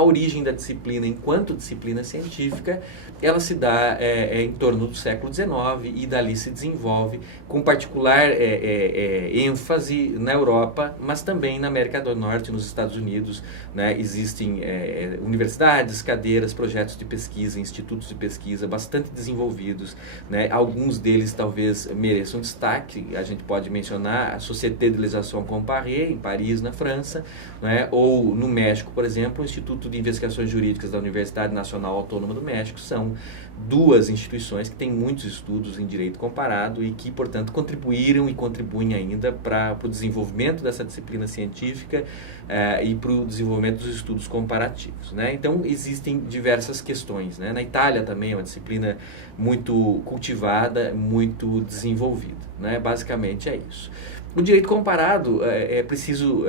a origem da disciplina enquanto disciplina científica, ela se dá em torno do século XIX e dali se desenvolve com particular ênfase na Europa, mas também na América do Norte, nos Estados Unidos, né? Existem universidades, cadeiras, projetos de pesquisa, institutos de pesquisa bastante desenvolvidos, né? Alguns deles talvez mereçam destaque. A gente pode mencionar a Société de les Associations Comparées, em Paris, na França, né? Ou no México, por exemplo, o Instituto de Investigações Jurídicas da Universidade Nacional Autônoma do México. São duas instituições que têm muitos estudos em direito comparado e que, portanto, contribuíram e contribuem ainda para o desenvolvimento dessa disciplina científica e para o desenvolvimento dos estudos comparativos, né? Então, existem diversas questões, né? Na Itália também é uma disciplina muito cultivada, muito desenvolvida, né? Basicamente é isso. O direito comparado, é preciso,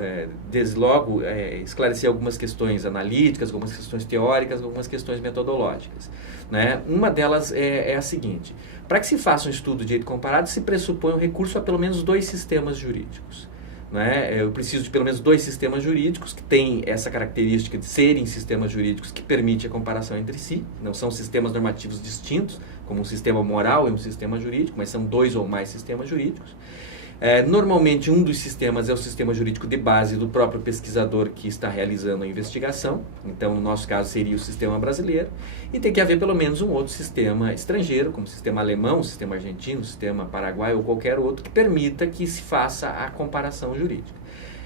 desde logo, esclarecer algumas questões analíticas, algumas questões teóricas, algumas questões metodológicas, né? Uma delas é a seguinte: para que se faça um estudo de direito comparado, se pressupõe o recurso a pelo menos 2 sistemas jurídicos, né? Eu preciso de pelo menos 2 sistemas jurídicos que têm essa característica de serem sistemas jurídicos que permitem a comparação entre si, não são sistemas normativos distintos, como um sistema moral e um sistema jurídico, mas são 2 ou mais sistemas jurídicos. Normalmente um dos sistemas é o sistema jurídico de base do próprio pesquisador que está realizando a investigação, então no nosso caso seria o sistema brasileiro, e tem que haver pelo menos um outro sistema estrangeiro, como o sistema alemão, o sistema argentino, o sistema paraguaio ou qualquer outro, que permita que se faça a comparação jurídica.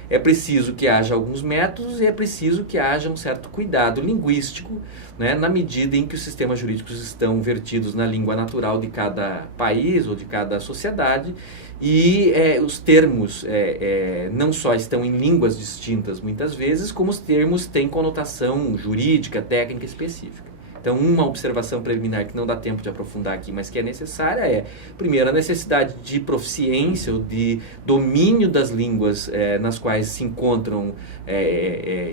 É preciso que haja alguns métodos e é preciso que haja um certo cuidado linguístico, né, na medida em que os sistemas jurídicos estão vertidos na língua natural de cada país ou de cada sociedade e os termos não só estão em línguas distintas muitas vezes, como os termos têm conotação jurídica, técnica específica. Então, uma observação preliminar que não dá tempo de aprofundar aqui, mas que é necessária primeiro, a necessidade de proficiência ou de domínio das línguas nas quais se encontram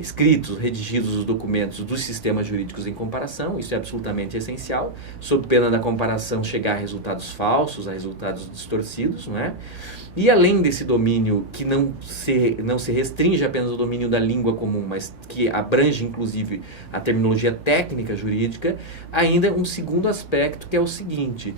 escritos, redigidos os documentos dos sistemas jurídicos em comparação. Isso é absolutamente essencial, sob pena da comparação chegar a resultados falsos, a resultados distorcidos, não é? E além desse domínio, que não se restringe apenas ao domínio da língua comum, mas que abrange inclusive a terminologia técnica jurídica, ainda um segundo aspecto que é o seguinte: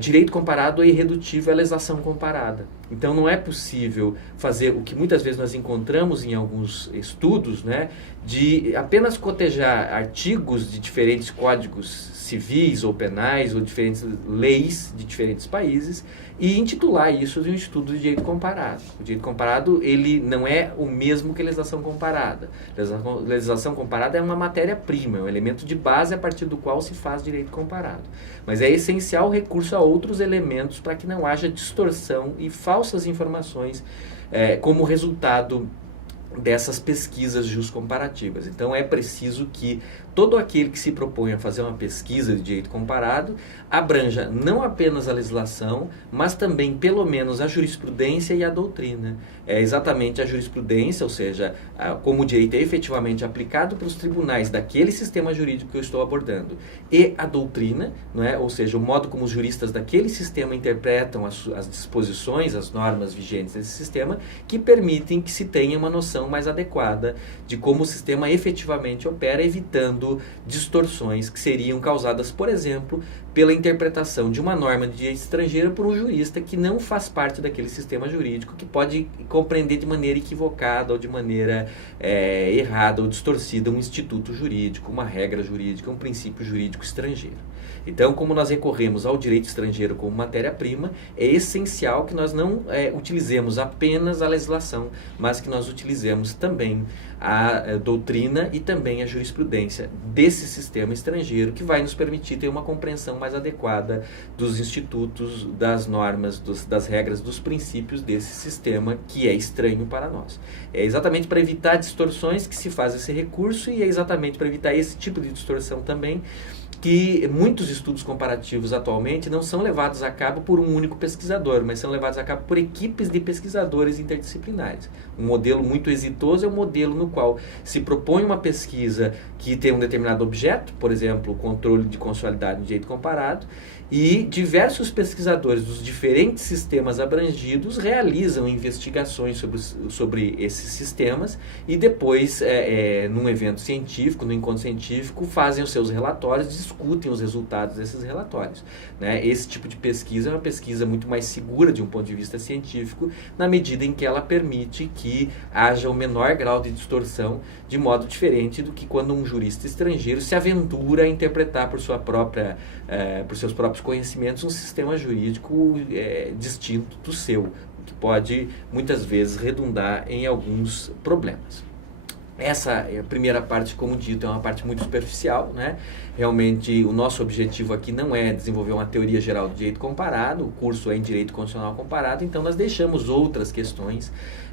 direito comparado é irredutível à legislação comparada. Então não é possível fazer o que muitas vezes nós encontramos em alguns estudos, né, de apenas cotejar artigos de diferentes códigos civis ou penais ou diferentes leis de diferentes países e intitular isso de um estudo de direito comparado. O direito comparado, ele não é o mesmo que a legislação comparada. A legislação comparada é uma matéria-prima, é um elemento de base a partir do qual se faz direito comparado. Mas é essencial o recurso a outros elementos para que não haja distorção e falsas informações como resultado dessas pesquisas justcomparativas. Então é preciso que todo aquele que se propõe a fazer uma pesquisa de direito comparado abranja não apenas a legislação, mas também pelo menos a jurisprudência e a doutrina. É exatamente a jurisprudência, ou seja, como o direito é efetivamente aplicado para os tribunais daquele sistema jurídico que eu estou abordando, e a doutrina, não é? Ou seja, o modo como os juristas daquele sistema interpretam as disposições, as normas vigentes desse sistema, que permitem que se tenha uma noção mais adequada de como o sistema efetivamente opera, evitando distorções que seriam causadas, por exemplo, pela interpretação de uma norma de direito estrangeiro por um jurista que não faz parte daquele sistema jurídico, que pode compreender de maneira equivocada ou de maneira errada ou distorcida um instituto jurídico, uma regra jurídica, um princípio jurídico estrangeiro. Então, como nós recorremos ao direito estrangeiro como matéria-prima, é essencial que nós não utilizemos apenas a legislação, mas que nós utilizemos também a doutrina e também a jurisprudência desse sistema estrangeiro, que vai nos permitir ter uma compreensão mais adequada dos institutos, das normas, das regras, dos princípios desse sistema que é estranho para nós. É exatamente para evitar distorções que se faz esse recurso, e é exatamente para evitar esse tipo de distorção também que muitos estudos comparativos atualmente não são levados a cabo por um único pesquisador, mas são levados a cabo por equipes de pesquisadores interdisciplinares. Um modelo muito exitoso é o modelo no qual se propõe uma pesquisa que tem um determinado objeto, por exemplo, o controle de constitucionalidade no direito comparado, E diversos pesquisadores dos diferentes sistemas abrangidos realizam investigações sobre esses sistemas e depois, num evento científico, num encontro científico, fazem os seus relatórios, discutem os resultados desses relatórios, né? Esse tipo de pesquisa é uma pesquisa muito mais segura de um ponto de vista científico, na medida em que ela permite que haja o menor grau de distorção, de modo diferente do que quando um jurista estrangeiro se aventura a interpretar por seus próprios conhecimentos um sistema jurídico distinto do seu, o que pode muitas vezes redundar em alguns problemas. Essa primeira parte, como dito, é uma parte muito superficial, né? Realmente, o nosso objetivo aqui não é desenvolver uma teoria geral do direito comparado, o curso é em Direito Constitucional Comparado, então nós deixamos outras questões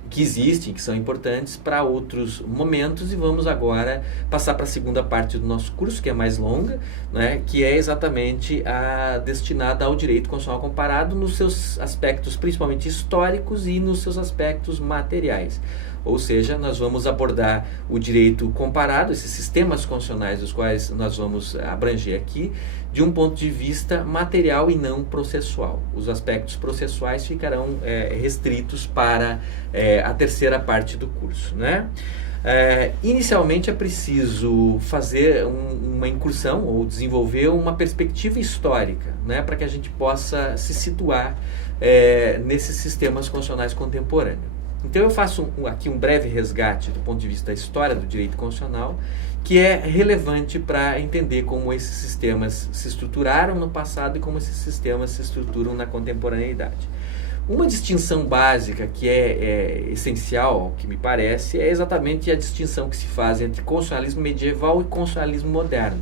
que existem, que são importantes para outros momentos, e vamos agora passar para a segunda parte do nosso curso, que é mais longa, né? Que é exatamente a destinada ao Direito Constitucional Comparado nos seus aspectos principalmente históricos e nos seus aspectos materiais. Ou seja, nós vamos abordar o direito comparado, esses sistemas constitucionais dos quais nós vamos abranger aqui, de um ponto de vista material e não processual. Os aspectos processuais ficarão restritos para a terceira parte do curso, né? Inicialmente é preciso fazer uma incursão ou desenvolver uma perspectiva histórica, né, para que a gente possa se situar nesses sistemas constitucionais contemporâneos. Então eu faço aqui um breve resgate do ponto de vista da história do direito constitucional, que é relevante para entender como esses sistemas se estruturaram no passado e como esses sistemas se estruturam na contemporaneidade. Uma distinção básica que é essencial, que me parece, é exatamente a distinção que se faz entre constitucionalismo medieval e constitucionalismo moderno.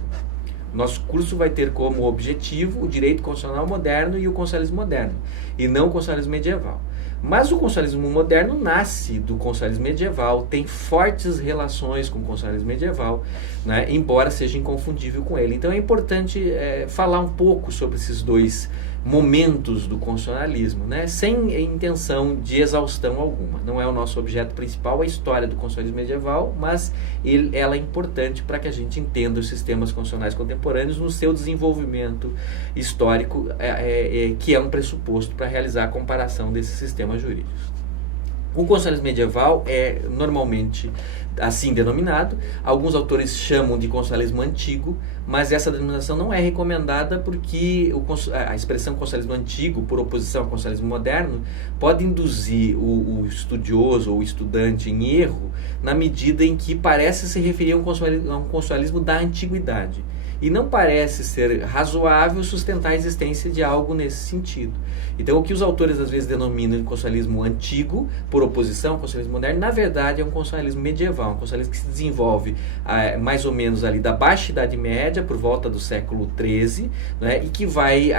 Nosso curso vai ter como objetivo o direito constitucional moderno e o constitucionalismo moderno, e não o constitucionalismo medieval. Mas o constitucionalismo moderno nasce do constitucionalismo medieval, tem fortes relações com o constitucionalismo medieval, né, embora seja inconfundível com ele. Então é importante falar um pouco sobre esses dois momentos do constitucionalismo, né, sem intenção de exaustão alguma. Não é o nosso objeto principal a história do constitucionalismo medieval, mas ela é importante para que a gente entenda os sistemas constitucionais contemporâneos no seu desenvolvimento histórico, que é um pressuposto para realizar a comparação desses sistemas jurídicos. O constitucionalismo medieval é normalmente assim denominado. Alguns autores chamam de constitucionalismo antigo, mas essa denominação não é recomendada porque a expressão constitucionalismo antigo, por oposição ao constitucionalismo moderno, pode induzir o estudioso ou o estudante em erro na medida em que parece se referir a um constitucionalismo da antiguidade. E não parece ser razoável sustentar a existência de algo nesse sentido. Então, o que os autores às vezes denominam de constitucionalismo antigo, por oposição ao constitucionalismo moderno, na verdade é um constitucionalismo medieval, um constitucionalismo que se desenvolve mais ou menos ali da Baixa Idade Média, por volta do século XIII, né, e que vai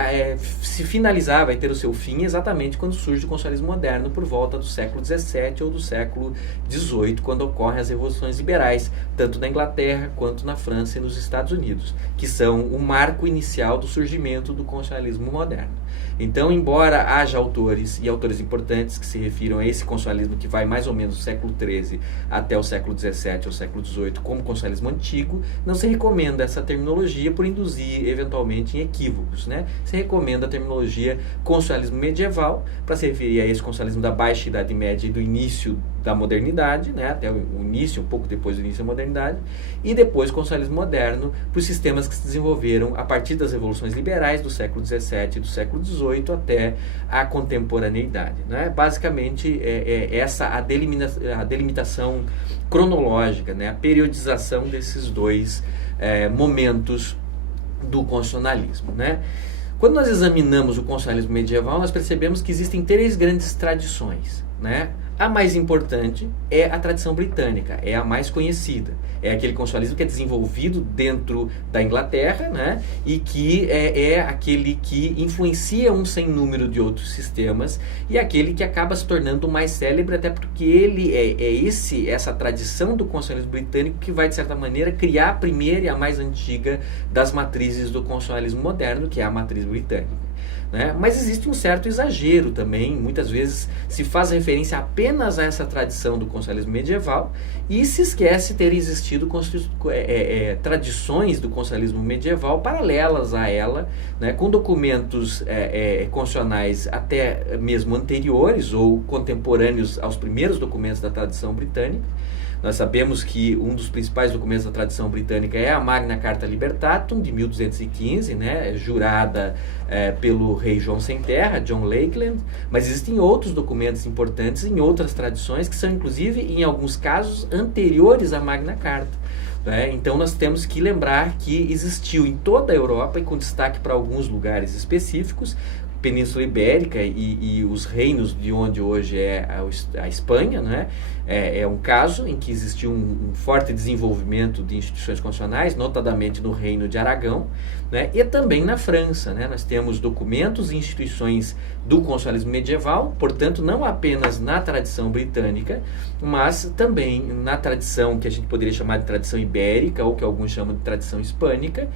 se finalizar, vai ter o seu fim exatamente quando surge o constitucionalismo moderno, por volta do século XVII ou do século XVIII, quando ocorrem as revoluções liberais, tanto na Inglaterra quanto na França e nos Estados Unidos, que são o marco inicial do surgimento do constitucionalismo moderno. Então, embora haja autores e autores importantes que se refiram a esse constitucionalismo que vai mais ou menos do século XIII até o século XVII ou século XVIII como constitucionalismo antigo, não se recomenda essa terminologia por induzir eventualmente em equívocos, né? Se recomenda a terminologia constitucionalismo medieval para se referir a esse constitucionalismo da Baixa Idade Média e do início da modernidade, né, até o início, um pouco depois do início da modernidade, e depois constitucionalismo moderno para os sistemas que se desenvolveram a partir das revoluções liberais do século XVII e do século XVIII até a contemporaneidade, né? Basicamente, essa a delimitação cronológica, né, a periodização desses dois momentos do constitucionalismo, né? Quando nós examinamos o constitucionalismo medieval, nós percebemos que existem três grandes tradições, né? A mais importante é a tradição britânica, é a mais conhecida. É aquele constitucionalismo que é desenvolvido dentro da Inglaterra, né? E que é aquele que influencia um sem número de outros sistemas e aquele que acaba se tornando mais célebre, até porque ele essa tradição do constitucionalismo britânico que vai, de certa maneira, criar a primeira e a mais antiga das matrizes do constitucionalismo moderno, que é a matriz britânica. né? Mas existe um certo exagero também, muitas vezes se faz referência apenas a essa tradição do constitucionalismo medieval e se esquece ter existido tradições do constitucionalismo medieval paralelas a ela, né, com documentos constitucionais até mesmo anteriores ou contemporâneos aos primeiros documentos da tradição britânica. Nós sabemos que um dos principais documentos da tradição britânica é a Magna Carta Libertatum, de 1215, né, jurada pelo rei João Sem Terra, John Lakeland, mas existem outros documentos importantes em outras tradições que são, inclusive, em alguns casos, anteriores à Magna Carta. Então nós temos que lembrar que existiu em toda a Europa, e com destaque para alguns lugares específicos, Península Ibérica e os reinos de onde hoje é a Espanha, né? É um caso em que existiu um forte desenvolvimento de instituições constitucionais, notadamente no Reino de Aragão, né? E também na França, né? Nós temos documentos e instituições do constitucionalismo medieval, portanto, não apenas na tradição britânica, mas também na tradição que a gente poderia chamar de tradição ibérica, ou que alguns chamam de tradição hispânica,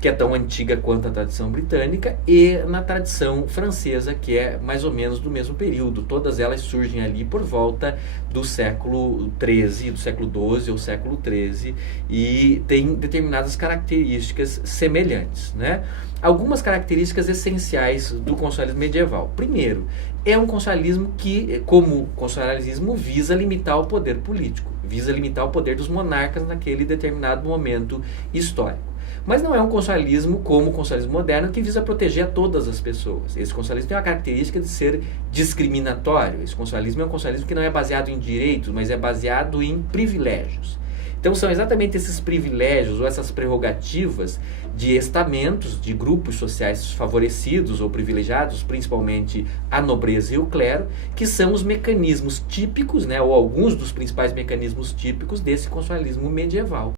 que é tão antiga quanto a tradição britânica, e na tradição francesa, que é mais ou menos do mesmo período. Todas elas surgem ali por volta do século XIII, do século XII ou século XIII, e tem determinadas características semelhantes, né? Algumas características essenciais do constitucionalismo medieval. Primeiro, é um constitucionalismo que, como constitucionalismo, visa limitar o poder político, visa limitar o poder dos monarcas naquele determinado momento histórico. Mas não é um constitucionalismo como o constitucionalismo moderno que visa proteger a todas as pessoas. Esse constitucionalismo tem a característica de ser discriminatório. Esse constitucionalismo é um constitucionalismo que não é baseado em direitos, mas é baseado em privilégios. Então são exatamente esses privilégios ou essas prerrogativas de estamentos, de grupos sociais favorecidos ou privilegiados, principalmente a nobreza e o clero, que são os mecanismos típicos, né, ou alguns dos principais mecanismos típicos desse constitucionalismo medieval.